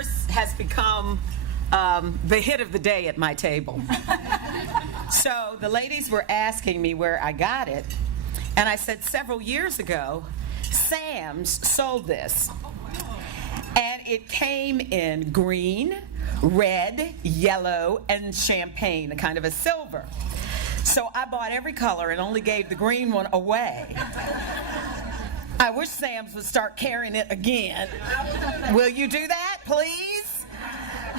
purse has become the hit of the day at my table. So the ladies were asking me where I got it, and I said several years ago, Sam's sold this. And it came in green, red, yellow, and champagne, a kind of a silver. So I bought every color and only gave the green one away. I wish Sam's would start carrying it again. Will you do that, please?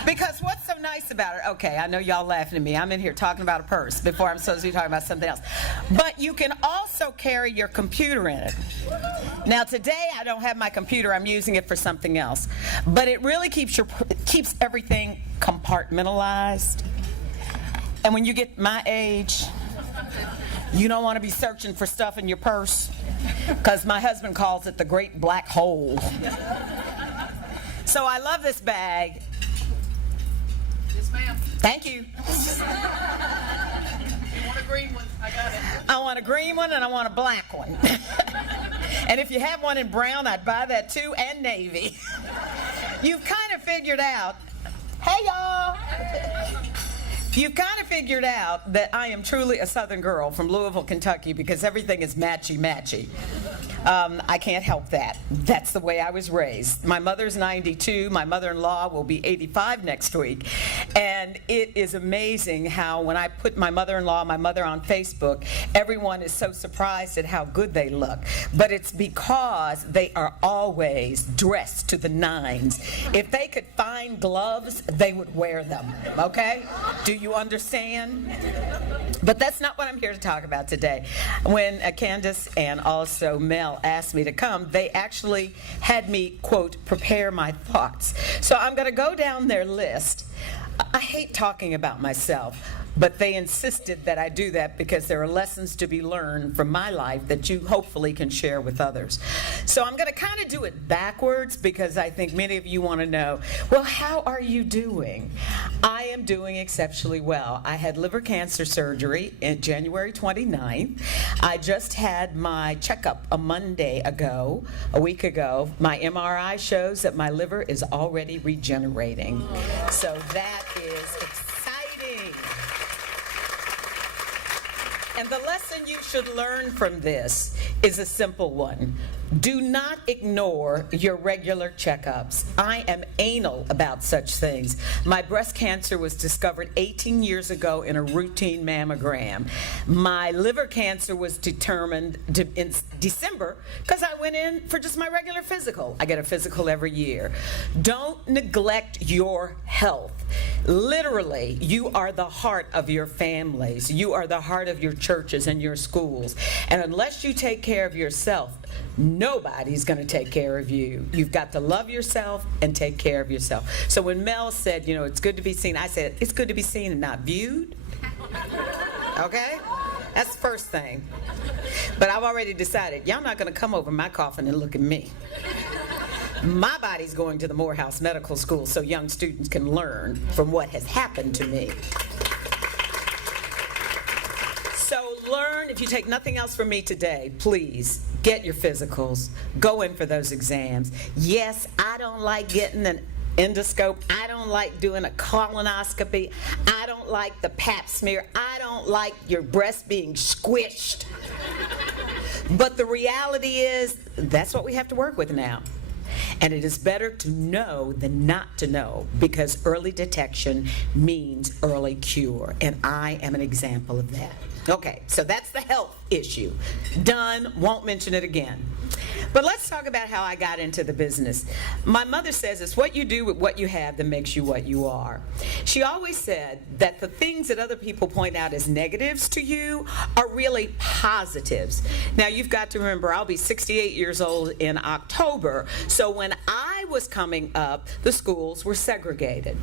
Because what's so nice about it? Okay, I know y'all laughing at me. I'm in here talking about a purse before I'm supposed to be talking about something else. But you can also carry your computer in it. Now today I don't have my computer. I'm using it for something else. But it really keeps everything compartmentalized. And when you get my age, you don't want to be searching for stuff in your purse, because my husband calls it the great black hole. So I love this bag. Yes, ma'am. Thank you. You want a green one? I got it. I want a green one and I want a black one. And if you have one in brown, I'd buy that too, and navy. You've kind of figured out, hey y'all. You've kind of figured out that I am truly a Southern girl from Louisville, Kentucky, because everything is matchy-matchy. I can't help that. That's the way I was raised. My mother's 92. My mother-in-law will be 85 next week. And it is amazing how when I put my mother-in-law and my mother on Facebook, everyone is so surprised at how good they look. But it's because they are always dressed to the nines. If they could find gloves, they would wear them, okay? Do you understand? But that's not what I'm here to talk about today. When Candace and also Mel asked me to come, they actually had me, quote, prepare my thoughts. So I'm going to go down their list. I hate talking about myself, but they insisted that I do that because there are lessons to be learned from my life that you hopefully can share with others. So I'm going to kind of do it backwards because I think many of you want to know, well, how are you doing? I am doing exceptionally well. I had liver cancer surgery in January 29th. I just had my checkup a week ago. My MRI shows that my liver is already regenerating. So that is exciting. And the lesson you should learn from this is a simple one. Do not ignore your regular checkups. I am anal about such things. My breast cancer was discovered 18 years ago in a routine mammogram. My liver cancer was determined in December because I went in for just my regular physical. I get a physical every year. Don't neglect your health. Literally, you are the heart of your families. You are the heart of your churches and your schools. And unless you take care of yourself, nobody's going to take care of you. You've got to love yourself and take care of yourself. So when Mel said, you know, it's good to be seen, I said, it's good to be seen and not viewed. Okay? That's the first thing. But I've already decided, y'all not going to come over my coffin and look at me. My body's going to the Morehouse Medical School so young students can learn from what has happened to me. So learn, if you take nothing else from me today, please get your physicals, go in for those exams. Yes, I don't like getting an endoscope. I don't like doing a colonoscopy. I don't like the pap smear. I don't like your breast being squished. But the reality is, that's what we have to work with now. And it is better to know than not to know, because early detection means early cure. And I am an example of that. Okay, so that's the health issue. Done, won't mention it again. But let's talk about how I got into the business. My mother says it's what you do with what you have that makes you what you are. She always said that the things that other people point out as negatives to you are really positives. Now you've got to remember, I'll be 68 years old in October, so when I was coming up, the schools were segregated.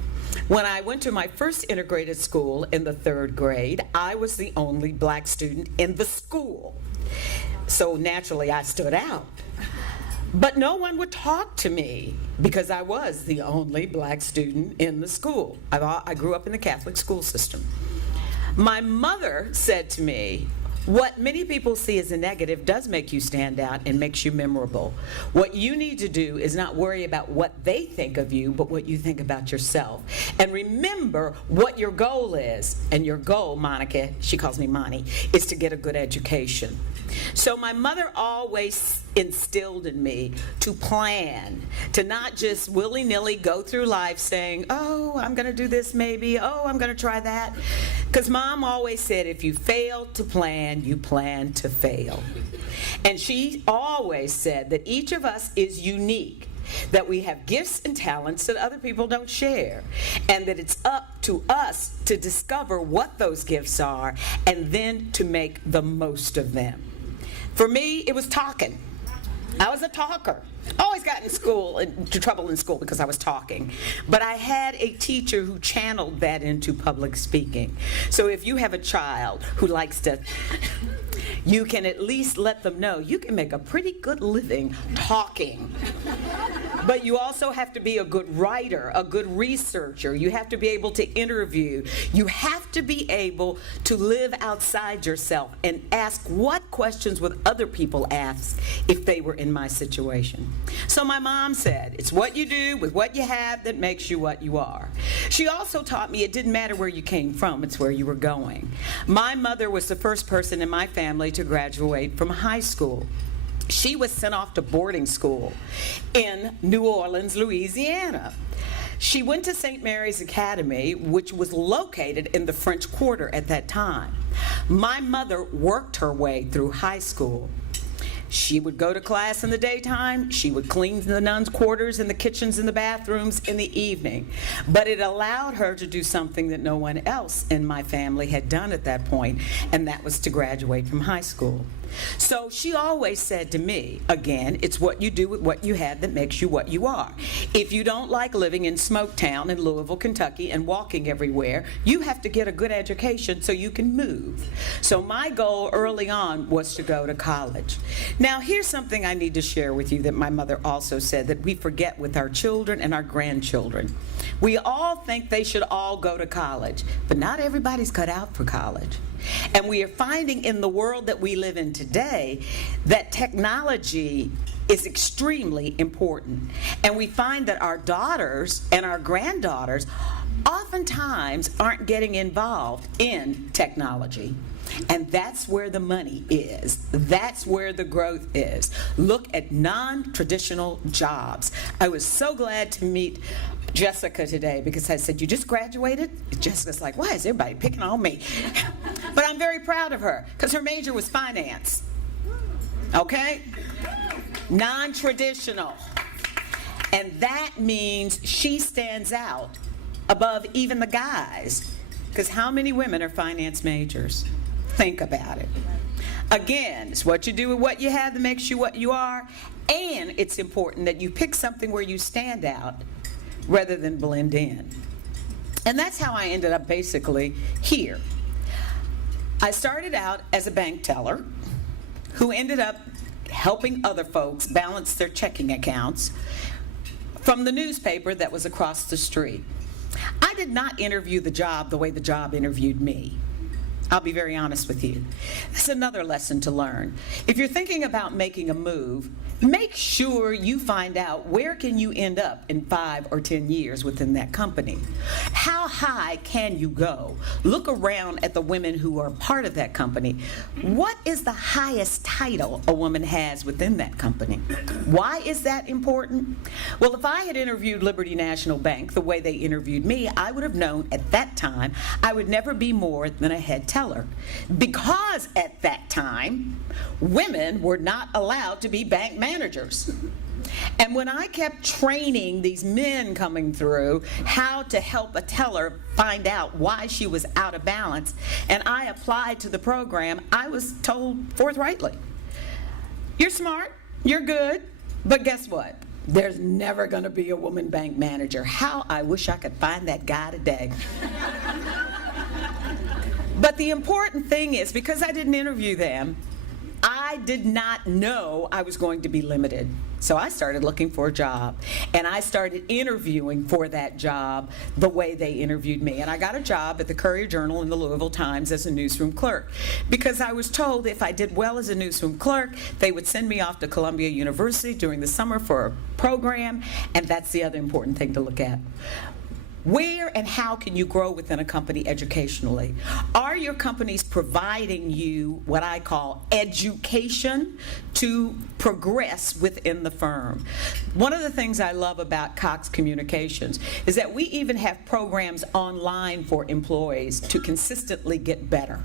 When I went to my first integrated school in the 3rd grade, I was the only black student in the school. So naturally, I stood out. But no one would talk to me because I was the only black student in the school. I grew up in the Catholic school system. My mother said to me, What many people see as a negative does make you stand out and makes you memorable. What you need to do is not worry about what they think of you, but what you think about yourself. And remember what your goal is. And your goal, Monica, she calls me Monty, is to get a good education. So my mother always instilled in me to plan, to not just willy-nilly go through life saying, oh, I'm going to do this maybe, oh, I'm going to try that. Because Mom always said, if you fail to plan, you plan to fail. And she always said that each of us is unique, that we have gifts and talents that other people don't share, and that it's up to us to discover what those gifts are and then to make the most of them. For me, it was talking. I was a talker. Always got into trouble in school because I was talking. But I had a teacher who channeled that into public speaking. So if you have a child who likes to, you can at least let them know you can make a pretty good living talking. But you also have to be a good writer, a good researcher. You have to be able to interview. You have to be able to live outside yourself and ask what questions would other people ask if they were in my situation. So my mom said, it's what you do with what you have that makes you what you are. She also taught me it didn't matter where you came from, it's where you were going. My mother was the first person in my family to graduate from high school. She was sent off to boarding school in New Orleans, Louisiana. She went to St. Mary's Academy, which was located in the French Quarter at that time. My mother worked her way through high school. She would go to class in the daytime. She would clean the nuns' quarters and the kitchens and the bathrooms in the evening. But it allowed her to do something that no one else in my family had done at that point, and that was to graduate from high school. So she always said to me, again, it's what you do with what you have that makes you what you are. If you don't like living in Smoketown in Louisville, Kentucky and walking everywhere, you have to get a good education so you can move. So my goal early on was to go to college. Now here's something I need to share with you that my mother also said that we forget with our children and our grandchildren. We all think they should all go to college, but not everybody's cut out for college. And we are finding in the world that we live in today that technology is extremely important. And we find that our daughters and our granddaughters oftentimes aren't getting involved in technology. And that's where the money is. That's where the growth is. Look at non-traditional jobs. I was so glad to meet Jessica today because I said, you just graduated? Jessica's like, why is everybody picking on me? But I'm very proud of her because her major was finance. Okay? Non-traditional. And that means she stands out above even the guys. Because how many women are finance majors? Think about it. Again, it's what you do with what you have that makes you what you are. And it's important that you pick something where you stand out rather than blend in. And that's how I ended up basically here. I started out as a bank teller who ended up helping other folks balance their checking accounts from the newspaper that was across the street. I did not interview the job the way the job interviewed me. I'll be very honest with you. That's another lesson to learn. If you're thinking about making a move, make sure you find out where can you end up in 5 or 10 years within that company. How high can you go? Look around at the women who are part of that company. What is the highest title a woman has within that company? Why is that important? Well, if I had interviewed Liberty National Bank the way they interviewed me, I would have known at that time I would never be more than a head teller. Because at that time, women were not allowed to be bank managers. And when I kept training these men coming through how to help a teller find out why she was out of balance, and I applied to the program, I was told forthrightly, you're smart, you're good, but guess what? There's never going to be a woman bank manager. How I wish I could find that guy today. But the important thing is, because I didn't interview them, I I did not know I was going to be limited. So I started looking for a job, and I started interviewing for that job the way they interviewed me. And I got a job at the Courier-Journal and the Louisville Times as a newsroom clerk, because I was told if I did well as a newsroom clerk, they would send me off to Columbia University during the summer for a program, and that's the other important thing to look at. Where and how can you grow within a company educationally? Are your companies providing you what I call education to progress within the firm? One of the things I love about Cox Communications is that we even have programs online for employees to consistently get better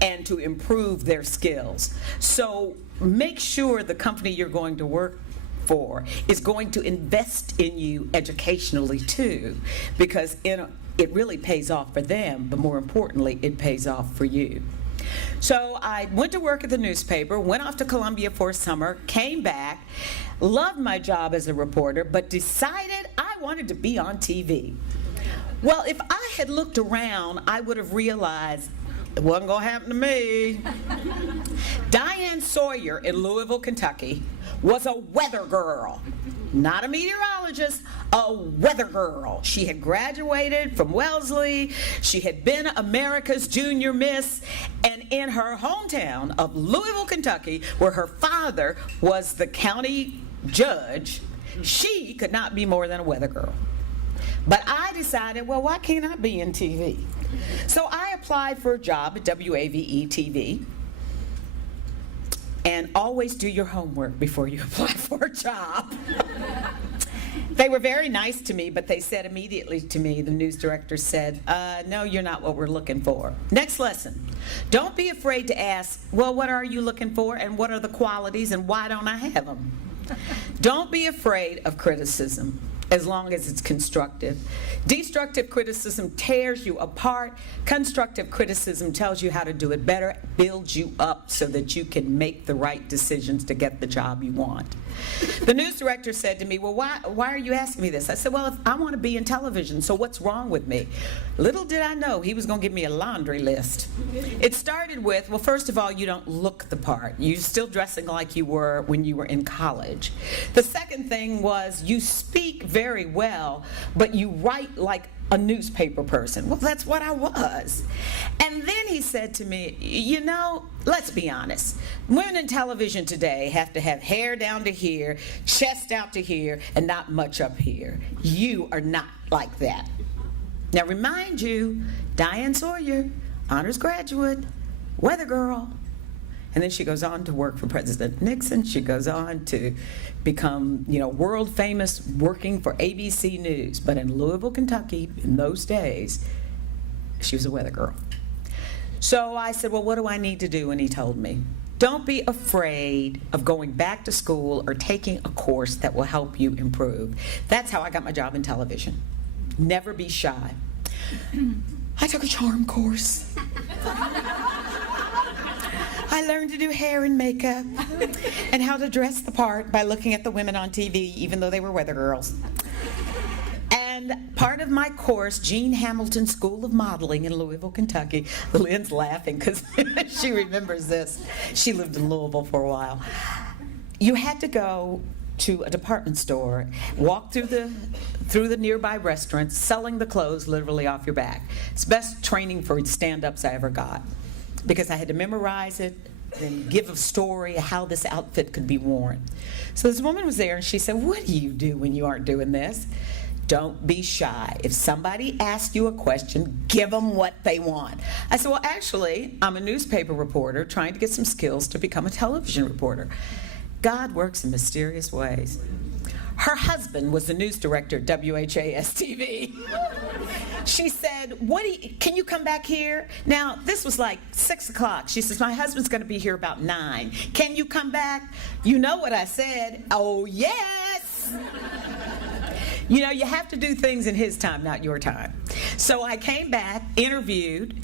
and to improve their skills. So make sure the company you're going to work for is going to invest in you educationally too, because it really pays off for them, but more importantly, it pays off for you. So I went to work at the newspaper, went off to Columbia for a summer, came back, loved my job as a reporter, but decided I wanted to be on TV. Well, if I had looked around, I would have realized it wasn't going to happen to me. Diane Sawyer in Louisville, Kentucky, was a weather girl. Not a meteorologist, a weather girl. She had graduated from Wellesley. She had been America's Junior Miss. And in her hometown of Louisville, Kentucky, where her father was the county judge, she could not be more than a weather girl. But I decided, well, why can't I be in TV? So I applied for a job at WAVE TV. And always do your homework before you apply for a job. They were very nice to me, but they said immediately to me, the news director said, no, you're not what we're looking for. Next lesson. Don't be afraid to ask, well, what are you looking for, and what are the qualities, and why don't I have them? Don't be afraid of criticism, as long as it's constructive. Destructive criticism tears you apart. Constructive criticism tells you how to do it better, builds you up so that you can make the right decisions to get the job you want. The news director said to me, well, why are you asking me this? I said, well, if I want to be in television, so what's wrong with me? Little did I know he was going to give me a laundry list. It started with, well, first of all, you don't look the part. You're still dressing like you were when you were in college. The second thing was you speak very well, but you write like a newspaper person. Well, that's what I was. And then he said to me, you know, let's be honest. Women in television today have to have hair down to here, chest out to here, and not much up here. You are not like that. Now, remind you, Diane Sawyer, honors graduate, weather girl. And then she goes on to work for President Nixon. She goes on to become, world famous working for ABC News. But in Louisville, Kentucky, in those days, she was a weather girl. So I said, well, what do I need to do? And he told me, don't be afraid of going back to school or taking a course that will help you improve. That's how I got my job in television. Never be shy. I took a charm course. I learned to do hair and makeup and how to dress the part by looking at the women on TV, even though they were weather girls. And part of my course, Jean Hamilton School of Modeling in Louisville, Kentucky. Lynn's laughing because she remembers this. She lived in Louisville for a while. You had to go to a department store, walk through the nearby restaurants, selling the clothes literally off your back. It's the best training for stand-ups I ever got, because I had to memorize it and give a story of how this outfit could be worn. So this woman was there and she said, what do you do when you aren't doing this? Don't be shy. If somebody asks you a question, give them what they want. I said, well, actually, I'm a newspaper reporter trying to get some skills to become a television reporter. God works in mysterious ways. Her husband was the news director at WHAS-TV. She said, can you come back here? Now, this was like 6 o'clock. She says, my husband's going to be here about 9. Can you come back? You know what I said? Oh, yes. You have to do things in his time, not your time. So I came back, interviewed.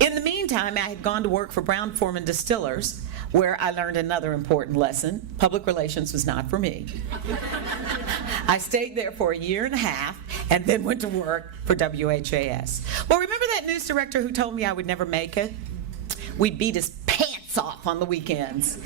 In the meantime, I had gone to work for Brown-Forman Distillers, where I learned another important lesson. Public relations was not for me. I stayed there for 1.5 years and then went to work for WHAS. Well, remember that news director who told me I would never make it? We beat his pants off on the weekends.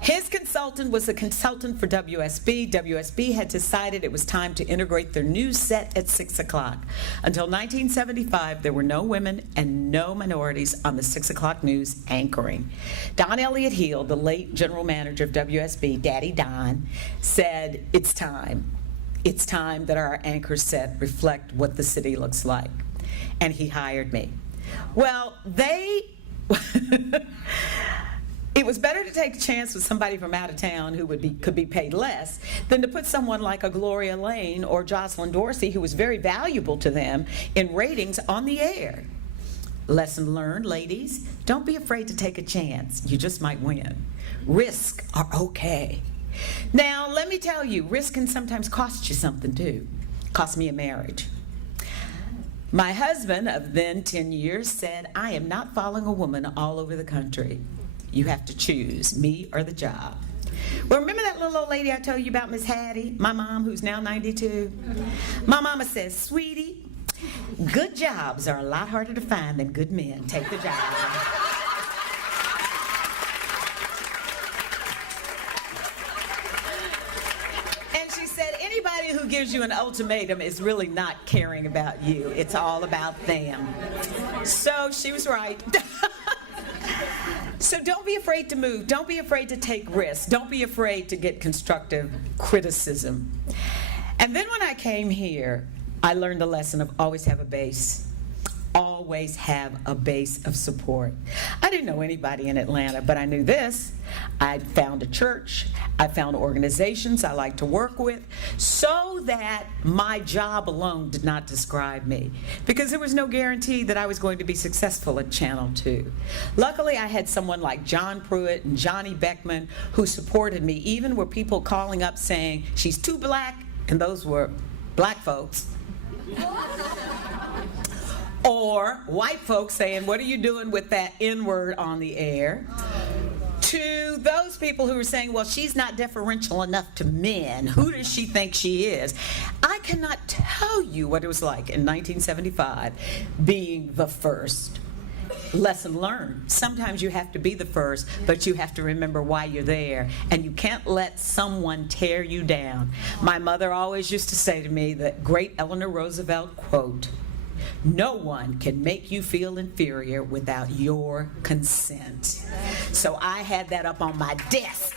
His consultant was a consultant for WSB. WSB had decided it was time to integrate their news set at 6 o'clock. Until 1975, there were no women and no minorities on the 6 o'clock news anchoring. Don Elliott Heald, the late general manager of WSB, Daddy Don, said, it's time. It's time that our anchor set reflect what the city looks like. And he hired me. Well, it was better to take a chance with somebody from out of town who could be paid less than to put someone like a Gloria Lane or Jocelyn Dorsey, who was very valuable to them in ratings, on the air. Lesson learned, ladies, don't be afraid to take a chance. You just might win. Risks are okay. Now, let me tell you, risk can sometimes cost you something too. Cost me a marriage. My husband of then 10 years said, I am not following a woman all over the country. You have to choose, me or the job. Well, remember that little old lady I told you about, Miss Hattie, my mom, who's now 92? My mama says, sweetie, good jobs are a lot harder to find than good men. Take the job. Anybody who gives you an ultimatum is really not caring about you. It's all about them. So she was right. So don't be afraid to move. Don't be afraid to take risks. Don't be afraid to get constructive criticism. And then when I came here, I learned the lesson of always have a base. Always have a base of support. I didn't know anybody in Atlanta, but I knew this. I found a church. I found organizations I like to work with, so that my job alone did not describe me, because there was no guarantee that I was going to be successful at Channel 2. Luckily, I had someone like John Pruitt and Johnny Beckman who supported me, even were people calling up saying, she's too black, and those were black folks. Or white folks saying, what are you doing with that N-word on the air? To those people who were saying, well, she's not deferential enough to men. Who does she think she is? I cannot tell you what it was like in 1975 being the first. Lesson learned. Sometimes you have to be the first, but you have to remember why you're there. And you can't let someone tear you down. My mother always used to say to me the great Eleanor Roosevelt quote, no one can make you feel inferior without your consent. So I had that up on my desk.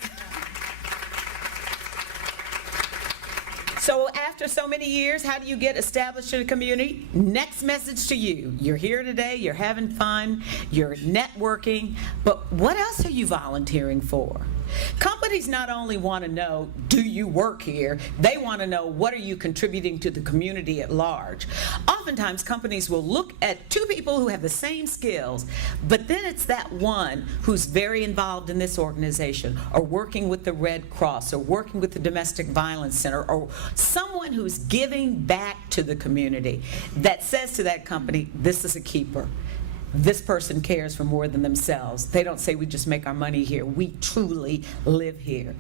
So after so many years, how do you get established in a community? Next message to you. You're here today, you're having fun, you're networking, but what else are you volunteering for? Companies not only want to know, do you work here? They want to know, what are you contributing to the community at large? Oftentimes, companies will look at two people who have the same skills, but then it's that one who's very involved in this organization, or working with the Red Cross, or working with the Domestic Violence Center, or someone who's giving back to the community that says to that company, this is a keeper. This person cares for more than themselves. They don't say we just make our money here. We truly live here.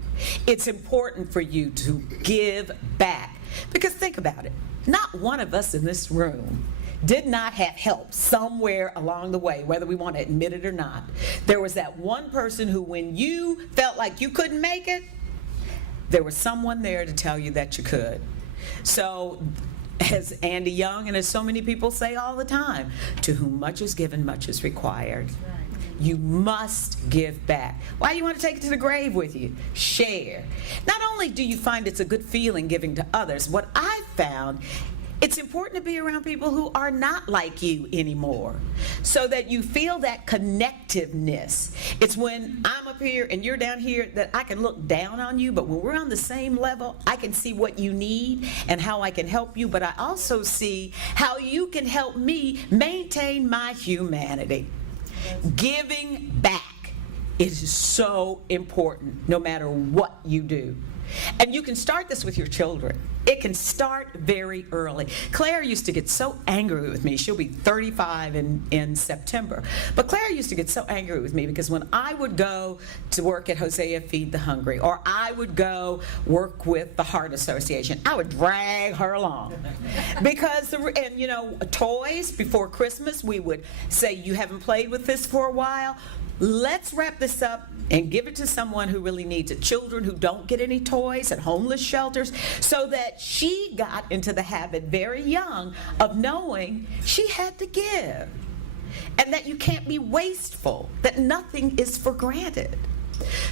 It's important for you to give back. Because think about it. Not one of us in this room did not have help somewhere along the way, whether we want to admit it or not. There was that one person who, when you felt like you couldn't make it, there was someone there to tell you that you could. So, as Andy Young and as so many people say all the time, to whom much is given, much is required. You must give back. Why do you want to take it to the grave with you? Share. Not only do you find it's a good feeling giving to others, what I found, it's important to be around people who are not like you anymore, so that you feel that connectiveness. It's when I'm up here and you're down here that I can look down on you, but when we're on the same level, I can see what you need and how I can help you, but I also see how you can help me maintain my humanity. Giving back is so important no matter what you do. And you can start this with your children. It can start very early. Claire used to get so angry with me. She'll be 35 in September. But Claire used to get so angry with me because when I would go to work at Hosea Feed the Hungry, or I would go work with the Heart Association, I would drag her along. Because, toys, before Christmas, we would say, you haven't played with this for a while? Let's wrap this up and give it to someone who really needs it. Children who don't get any toys at homeless shelters, so that she got into the habit very young of knowing she had to give. And that you can't be wasteful, that nothing is for granted.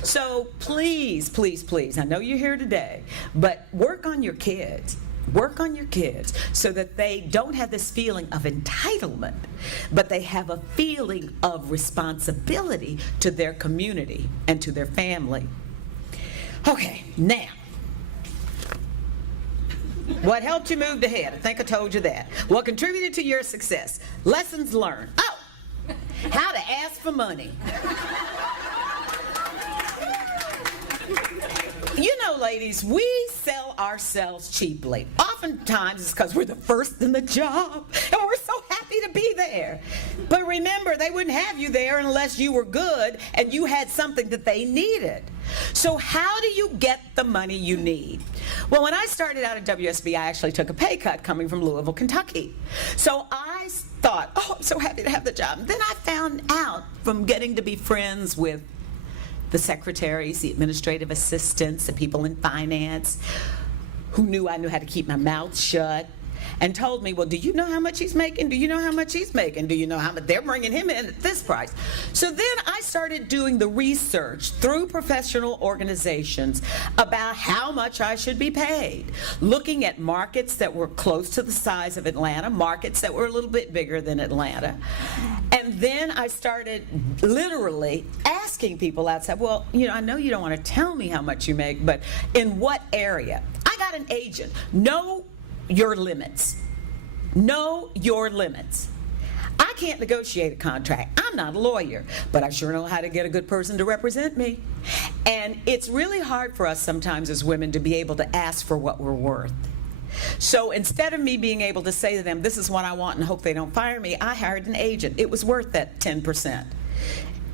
So please, please, please, I know you're here today, but work on your kids. Work on your kids so that they don't have this feeling of entitlement, but they have a feeling of responsibility to their community and to their family. Okay, now, what helped you move ahead? I think I told you that. What contributed to your success? Lessons learned. Oh, how to ask for money. You know, ladies, we sell ourselves cheaply. Oftentimes it's because we're the first in the job and we're so happy to be there. But remember, they wouldn't have you there unless you were good and you had something that they needed. So how do you get the money you need? Well, when I started out at WSB, I actually took a pay cut coming from Louisville, Kentucky. So I thought, oh, I'm so happy to have the job. And then I found out from getting to be friends with the secretaries, the administrative assistants, the people in finance, who knew I knew how to keep my mouth shut, and told me, well, do you know how much he's making? Do you know how much he's making? Do you know how much they're bringing him in at this price? So then I started doing the research through professional organizations about how much I should be paid, looking at markets that were close to the size of Atlanta, markets that were a little bit bigger than Atlanta. And then I started literally asking people outside, well, I know you don't want to tell me how much you make, but in what area? I got an agent. Know your limits. Know your limits. I can't negotiate a contract. I'm not a lawyer, but I sure know how to get a good person to represent me. And it's really hard for us sometimes as women to be able to ask for what we're worth. So instead of me being able to say to them, this is what I want and hope they don't fire me, I hired an agent. It was worth that 10%.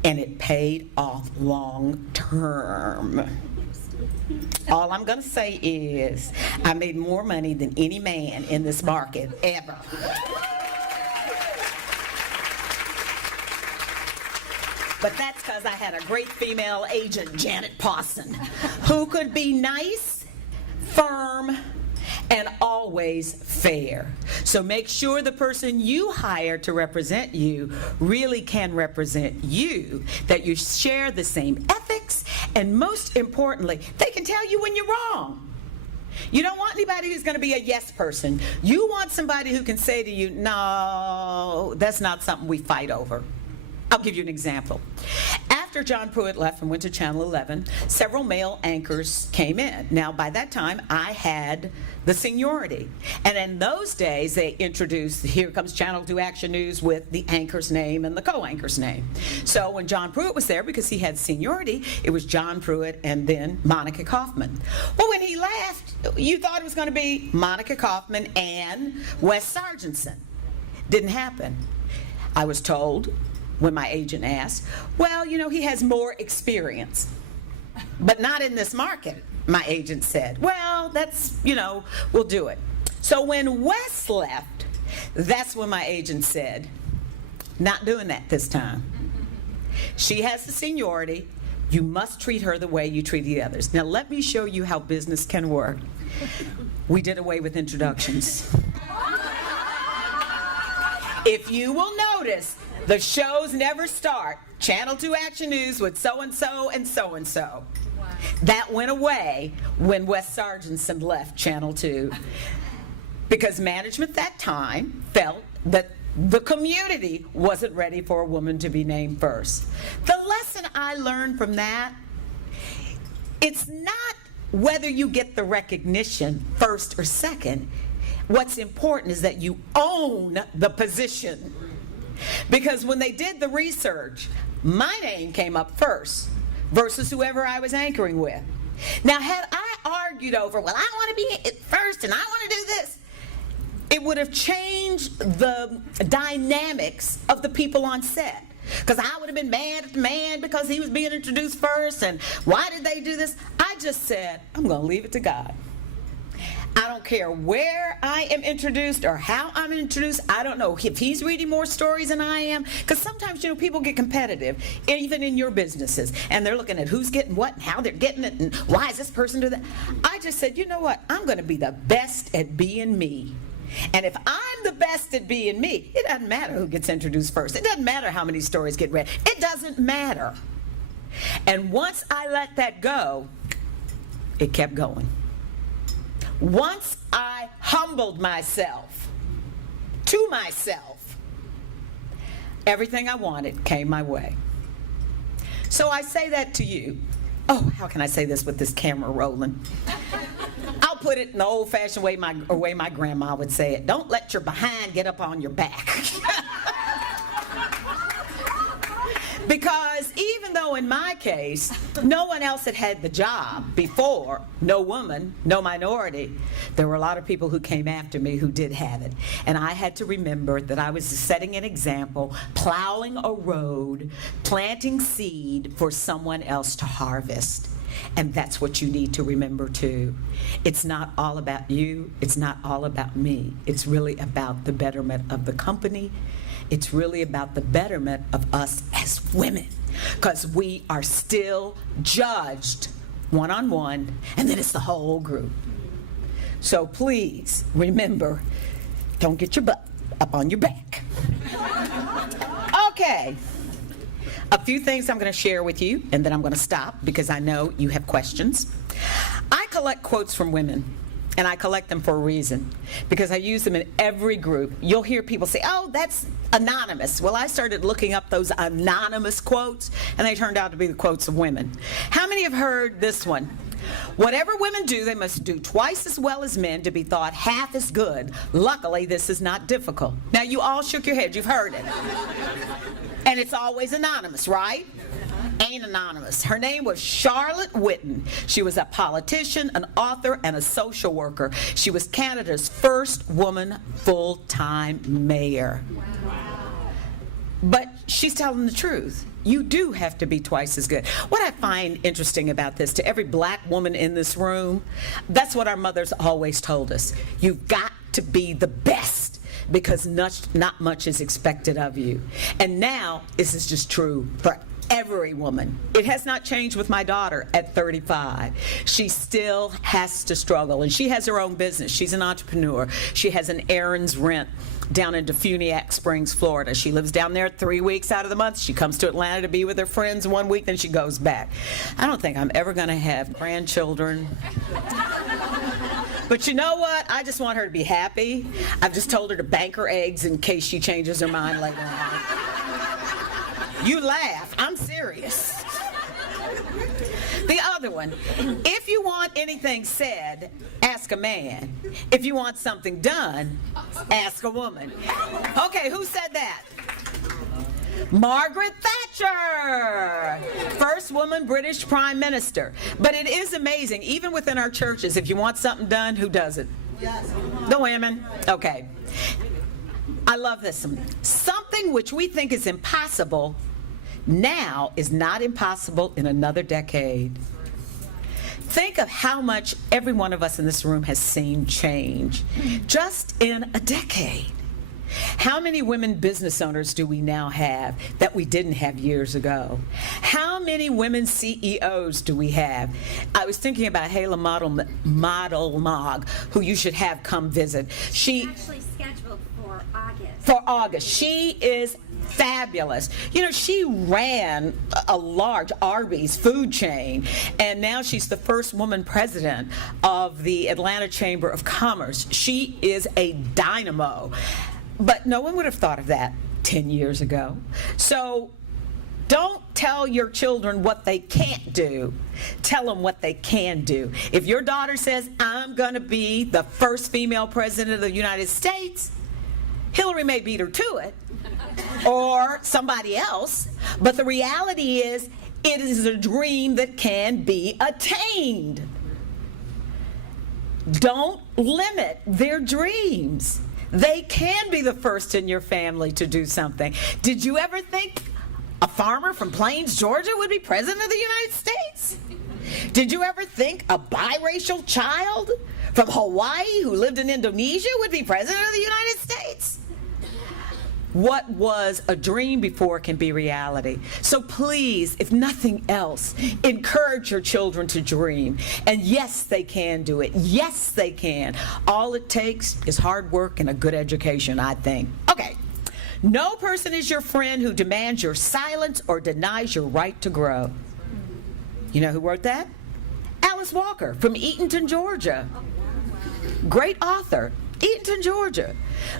And it paid off long term. All I'm going to say is I made more money than any man in this market ever. But that's because I had a great female agent, Janet Pawson, who could be nice, firm, and always fair. So make sure the person you hire to represent you really can represent you, that you share the same ethics, and most importantly, they can tell you when you're wrong. You don't want anybody who's going to be a yes person. You want somebody who can say to you, no, that's not something we fight over. I'll give you an example. After John Pruitt left and went to Channel 11, several male anchors came in. Now, by that time, I had the seniority. And in those days, they introduced, here comes Channel 2 Action News with the anchor's name and the co-anchor's name. So when John Pruitt was there, because he had seniority, it was John Pruitt and then Monica Kaufman. Well, when he left, you thought it was going to be Monica Kaufman and Wes Sargentson. Didn't happen. I was told, when my agent asked, well, he has more experience, but not in this market, my agent said. Well, that's, we'll do it. So when Wes left, that's when my agent said, not doing that this time. She has the seniority. You must treat her the way you treat the others. Now, let me show you how business can work. We did away with introductions. If you will notice, the shows never start. Channel 2 Action News with so-and-so and so-and-so. Wow. That went away when Wes Sargentson left Channel 2 because management that time felt that the community wasn't ready for a woman to be named first. The lesson I learned from that, it's not whether you get the recognition first or second. What's important is that you own the position. Because when they did the research, my name came up first versus whoever I was anchoring with. Now, had I argued over, well, I want to be first and I want to do this, it would have changed the dynamics of the people on set. Because I would have been mad at the man because he was being introduced first, and why did they do this? I just said, I'm going to leave it to God. I don't care where I am introduced or how I'm introduced. I don't know if he's reading more stories than I am. Because sometimes, people get competitive, even in your businesses. And they're looking at who's getting what and how they're getting it and why is this person doing that. I just said, you know what? I'm going to be the best at being me. And if I'm the best at being me, it doesn't matter who gets introduced first. It doesn't matter how many stories get read. It doesn't matter. And once I let that go, it kept going. Once I humbled myself to myself, everything I wanted came my way. So I say that to you. Oh, how can I say this with this camera rolling? I'll put it in the old-fashioned way my grandma would say it. Don't let your behind get up on your back. Because even though in my case, no one else had the job before, no woman, no minority, there were a lot of people who came after me who did have it. And I had to remember that I was setting an example, plowing a road, planting seed for someone else to harvest. And that's what you need to remember too. It's not all about you. It's not all about me. It's really about the betterment of the company. It's really about the betterment of us as women, because we are still judged one-on-one, and then it's the whole group. So please remember, don't get your butt up on your back. Okay. A few things I'm going to share with you, and then I'm going to stop because I know you have questions. I collect quotes from women, and I collect them for a reason, because I use them in every group. You'll hear people say, oh, that's anonymous. Well, I started looking up those anonymous quotes, and they turned out to be the quotes of women. How many have heard this one? Whatever women do, they must do twice as well as men to be thought half as good. Luckily, this is not difficult. Now, you all shook your head. You've heard it. And it's always anonymous, right? Ain't anonymous. Her name was Charlotte Whitten. She was a politician, an author, and a social worker. She was Canada's first woman full-time mayor. But she's telling the truth. You do have to be twice as good. What I find interesting about this, to every black woman in this room, that's what our mothers always told us. You've got to be the best, because not much is expected of you. And now, this is just true for every woman. It has not changed with my daughter at 35. She still has to struggle, and she has her own business. She's an entrepreneur. She has an Aaron's Rent down in Defuniak Springs, Florida. She lives down there 3 weeks out of the month. She comes to Atlanta to be with her friends 1 week, then she goes back. I don't think I'm ever going to have grandchildren. But you know what? I just want her to be happy. I've just told her to bank her eggs in case she changes her mind later on. You laugh. I'm serious. The other one, if you want anything said, ask a man. If you want something done, ask a woman. Okay, who said that? Margaret Thatcher, first woman British Prime Minister. But it is amazing, even within our churches, if you want something done, who does it? Yes. The women. Okay. I love this one. Something which we think is impossible now is not impossible in another decade. Think of how much every one of us in this room has seen change just in a decade. How many women business owners do we now have that we didn't have years ago? How many women CEOs do we have? I was thinking about Hala Model-Mog, who you should have come visit. She actually scheduled for August. For August. She is fabulous. You know, she ran a large Arby's food chain, and now she's the first woman president of the Atlanta Chamber of Commerce. She is a dynamo. But no one would have thought of that 10 years ago. So don't tell your children what they can't do. Tell them what they can do. If your daughter says, I'm going to be the first female president of the United States, Hillary may beat her to it, or somebody else. But the reality is, it is a dream that can be attained. Don't limit their dreams. They can be the first in your family to do something. Did you ever think a farmer from Plains, Georgia would be president of the United States? Did you ever think a biracial child from Hawaii who lived in Indonesia would be president of the United States? What was a dream before can be reality. So please, if nothing else, encourage your children to dream. And yes, they can do it. Yes, they can. All it takes is hard work and a good education, I think. Okay. No person is your friend who demands your silence or denies your right to grow. You know who wrote that? Alice Walker from Eatonton, Georgia. Great author. Eatonton, Georgia.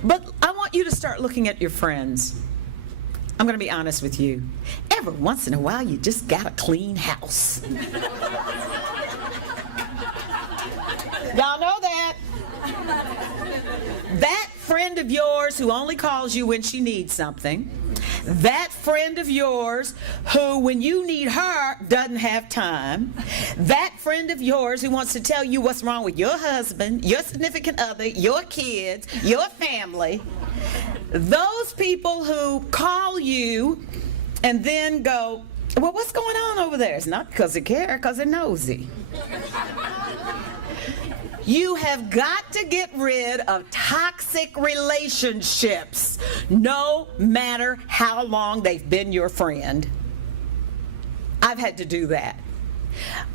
But I want you to start looking at your friends. I'm going to be honest with you. Every once in a while, you just got to clean house. Y'all know that? That friend of yours who only calls you when she needs something. That friend of yours who, when you need her, doesn't have time. That friend of yours who wants to tell you what's wrong with your husband, your significant other, your kids, your family. Those people who call you and then go, well, what's going on over there? It's not because they care, because they're nosy. You have got to get rid of toxic relationships, no matter how long they've been your friend. I've had to do that.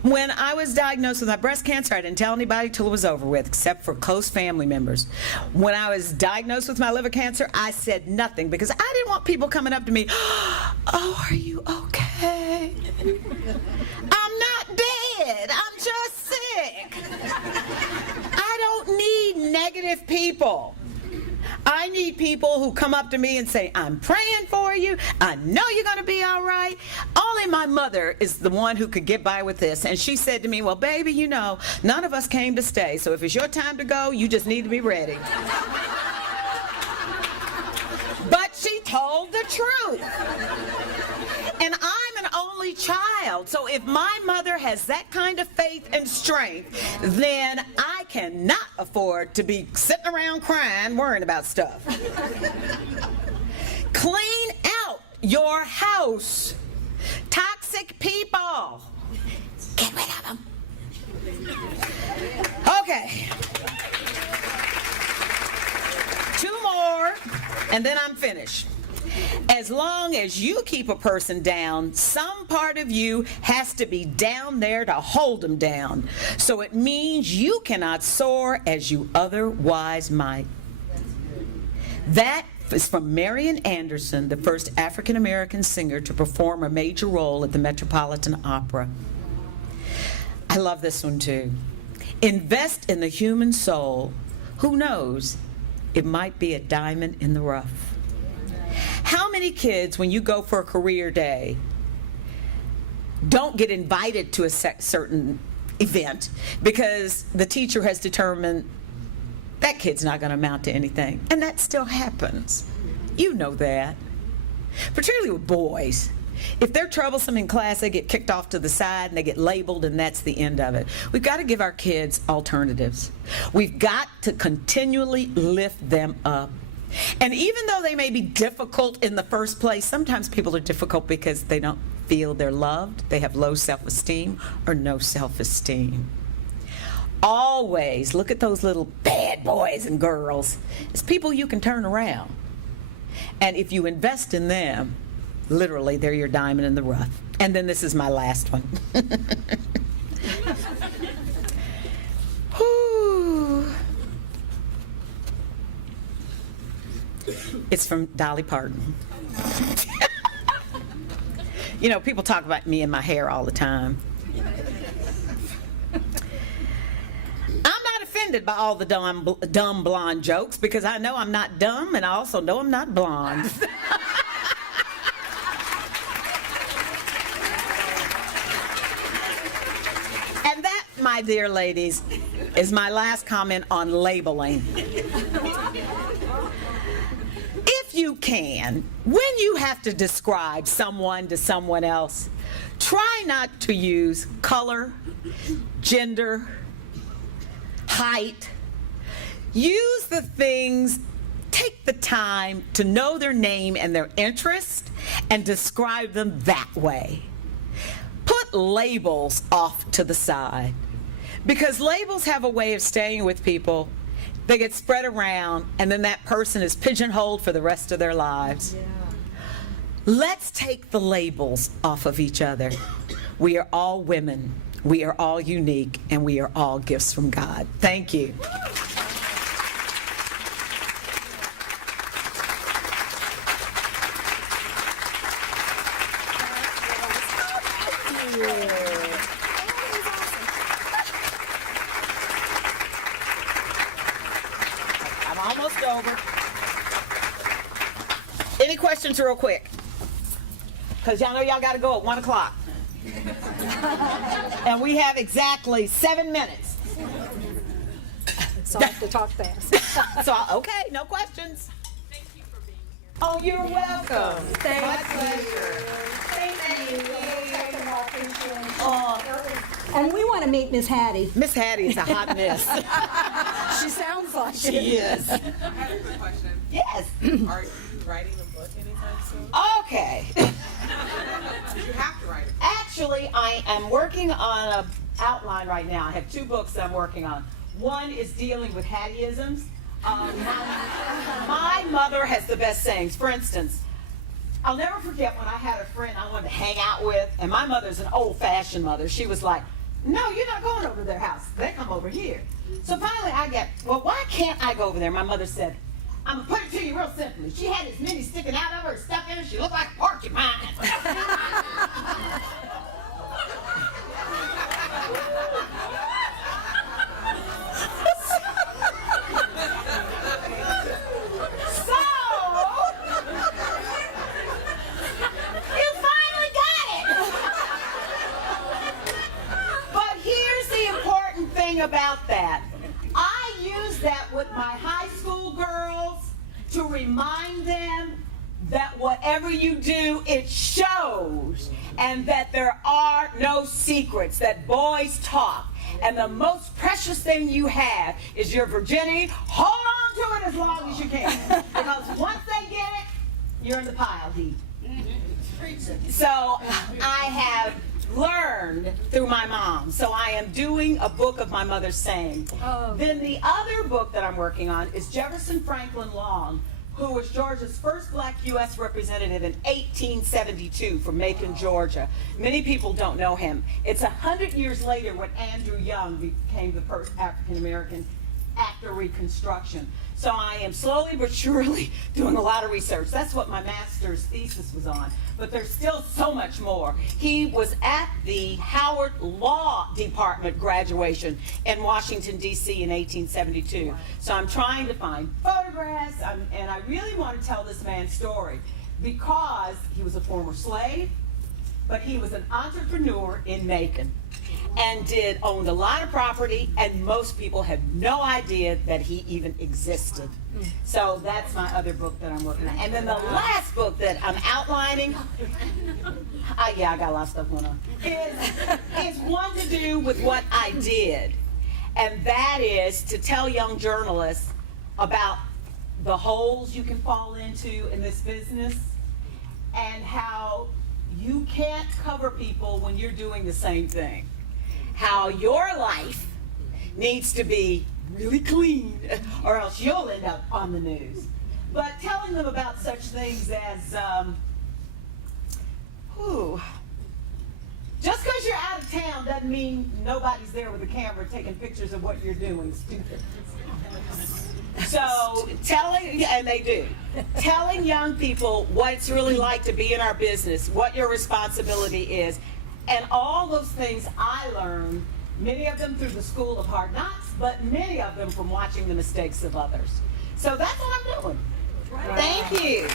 When I was diagnosed with my breast cancer, I didn't tell anybody till it was over with, except for close family members. When I was diagnosed with my liver cancer, I said nothing because I didn't want people coming up to me, oh, are you okay? I'm not dead, I'm just sick. I don't need negative people. I need people who come up to me and say, I'm praying for you. I know you're going to be all right. Only my mother is the one who could get by with this. And she said to me, well, baby, you know, none of us came to stay. So if it's your time to go, you just need to be ready. But she told the truth. And I'm an only child. So if my mother has that kind of faith and strength, then I cannot afford to be sitting around crying, worrying about stuff. Clean out your house. Toxic people. Get rid of them. Okay. 2 more, and then I'm finished. As long as you keep a person down, some part of you has to be down there to hold them down. So it means you cannot soar as you otherwise might. That is from Marian Anderson, the first African-American singer to perform a major role at the Metropolitan Opera. I love this one too. Invest in the human soul. Who knows? It might be a diamond in the rough. How many kids, when you go for a career day, don't get invited to a certain event because the teacher has determined that kid's not going to amount to anything? And that still happens. You know that. Particularly with boys. If they're troublesome in class, they get kicked off to the side and they get labeled, and that's the end of it. We've got to give our kids alternatives. We've got to continually lift them up. And even though they may be difficult in the first place, sometimes people are difficult because they don't feel they're loved, they have low self-esteem or no self-esteem. Always look at those little bad boys and girls as people you can turn around. And if you invest in them, literally, they're your diamond in the rough. And then this is my last one. Whew. It's from Dolly Parton. You know, people talk about me and my hair all the time. I'm not offended by all the dumb blonde jokes because I know I'm not dumb and I also know I'm not blonde. And that, my dear ladies, is my last comment on labeling. If you can, when you have to describe someone to someone else, try not to use color, gender, height, Use the things, take the time to know their name and their interest and describe them that way. Put labels off to the side because labels have a way of staying with people. They get spread around and then that person is pigeonholed for the rest of their lives. Yeah. Let's take the labels off of each other. We are all women. We are all unique, and we are all gifts from God. Thank you. I'm almost over. Any questions real quick? Because y'all know y'all got to go at 1 o'clock. And we have exactly 7 minutes. So I have to talk fast. So, okay, no questions. Thank you for being here. Oh, you're welcome. Thank My you. pleasure. Thank you. Oh, And we want to meet Miss Hattie. Miss Hattie is a hot mess. She sounds like She is. I have a quick question. Yes. Are you writing a book anytime soon? Okay. You have to write it. Actually, I am working on an outline right now. I have 2 books I'm working on. One is dealing with Hattieisms. My mother has the best sayings. For instance, I'll never forget when I had a friend I wanted to hang out with, and my mother's an old-fashioned mother. She was like, no, you're not going over to their house. They come over here. So finally I get, well, why can't I go over there? My mother said, I'm going to put it to you real simply. She had this mini sticking out of her, stuck in her. She looked like a porcupine. About that. I use that with my high school girls to remind them that whatever you do, it shows, and that there are no secrets, that boys talk, and the most precious thing you have is your virginity. Hold on to it as long as you can, because once they get it, you're in the pile heap. So I have learned through my mom. So I am doing a book of my mother's saying. Oh. Then the other book that I'm working on is Jefferson Franklin Long, who was Georgia's first black U.S. representative in 1872 from Macon, Georgia. Many people don't know him. It's 100 years later when Andrew Young became the first African-American after Reconstruction. So I am slowly but surely doing a lot of research. That's what my master's thesis was on. But there's still so much more. He was at the Howard Law Department graduation in Washington, D.C. in 1872. So I'm trying to find photographs, and I really want to tell this man's story because he was a former slave, but he was an entrepreneur in Macon and owned a lot of property, and most people have no idea that he even existed. So that's my other book that I'm working on. And then the last book that I'm outlining, I got a lot of stuff going on, is one to do with what I did. And that is to tell young journalists about the holes you can fall into in this business and how you can't cover people when you're doing the same thing. How your life needs to be really clean or else you'll end up on the news. But telling them about such things as, just because you're out of town doesn't mean nobody's there with a camera taking pictures of what you're doing, stupid. So telling young people what it's really like to be in our business, what your responsibility is, and all those things I learned, many of them through the School of Hard Knocks, but many of them from watching the mistakes of others. So that's what I'm doing. Thank you.